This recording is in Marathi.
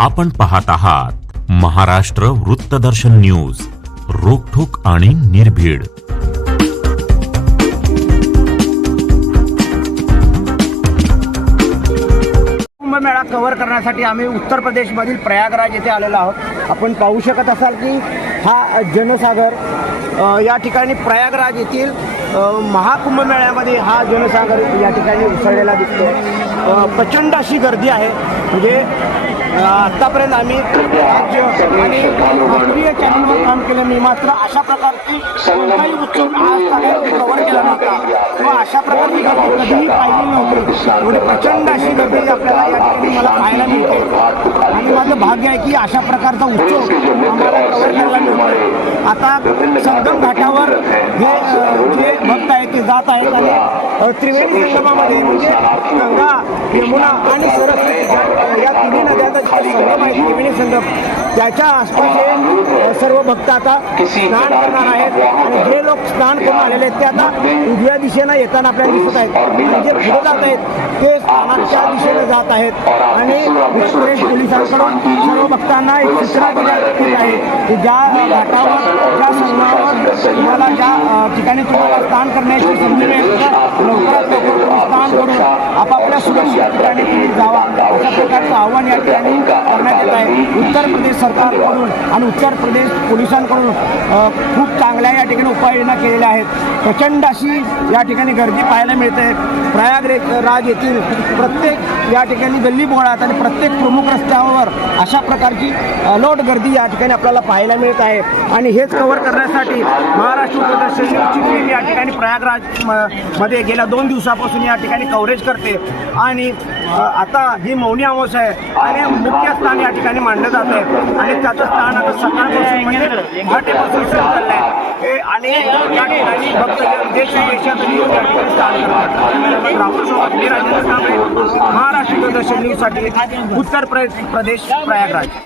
आपण पाहत आहात महाराष्ट्र वृत्तदर्शन न्यूज रोखोक आणि निर्भीड. कुंभमेळा कव्हर करण्यासाठी आम्ही उत्तर प्रदेशमधील प्रयागराज येथे आलेलो आहोत. आपण पाहू शकत असाल की हा जनसागर अ, या ठिकाणी प्रयागराज येथील अ, महाकुंभमेळ्यामध्ये हा जनसागर या ठिकाणी उसळलेला दिसतो अ, प्रचंड अशी गर्दी आहे. म्हणजे आत्तापर्यंत आम्ही राज्य आणि राष्ट्रीय चॅनलवर काम केलं. मी मात्र अशा प्रकारची कोणताही उत्सव आजपर्यंत कव्हर केला नव्हता. किंवा अशा प्रकारची गर्दी कधीही पाहिली नव्हती. एवढी प्रचंड अशी गर्दी आपल्याला या ठिकाणी मला पाहायला मिळते. आणि माझं भाग्य आहे की अशा प्रकारचा उत्सव आम्हाला कव्हर करायला मिळतो आता संगम घाटावर हे जे भक्त आहेत ते जात आहेत आणि त्रिवेणी संगमामध्ये म्हणजे गंगा यमुना आणि सरस्वती या तिन्ही नद्यांचा संगम आहे त्रिवेणी संगम त्याच्या आसपास अ, सर्व भक्त आता स्नान करणार आहेत. आणि जे लोक स्नान करून आलेले आहेत ते आता उजव्या दिशेनं येताना आपल्याला दिसत आहेत. आणि जे पुढे जात आहेत ते स्नानाच्या दिशेने जात आहेत. आणि प्रदेश पोलिसांकडून सर्व भक्तांना एक सूचना देण्यात आहे. की ज्या घाटावर ज्या संगमावर तुम्हाला ज्या ठिकाणी तुम्हाला स्नान करण्याची संधी मिळेल प्रकारचं आव्हान या ठिकाणी करण्यात येत आहे. उत्तर प्रदेश सरकारकडून आणि उत्तर प्रदेश पोलिसांकडून खूप चांगल्या या ठिकाणी उपाययोजना केलेल्या आहेत. प्रचंड अशी या ठिकाणी गर्दी पाहायला मिळते. प्रयागराज राज येथील प्रत्येक या ठिकाणी गल्ली बोळात आणि प्रत्येक प्रमुख रस्त्यावर अशा प्रकारची अलोट गर्दी या ठिकाणी आपल्याला पाहायला मिळत आहे. आणि हेच कव्हर करण्यासाठी महाराष्ट्र प्रदर्शनची टीम या ठिकाणी प्रयागराज म- मध्ये गेल्या दोन दिवसापासून या ठिकाणी कव्हरेज करते. आणि आता ही मौनी अमावस्या आहे आणि मुख्य स्थान या ठिकाणी मांडलं जात आहे. आणि त्याचं स्थान आता सकाळपासून म्हणजे पहाटेपासून सुरू झालं आहे. हे आणि या ठिकाणी भक्त देश विदेशातून येऊन या ठिकाणी स्थान राहुल महाराष्ट्र प्रदर्शन न्यूजसाठी उत्तर प्रदेश प्रयागराज.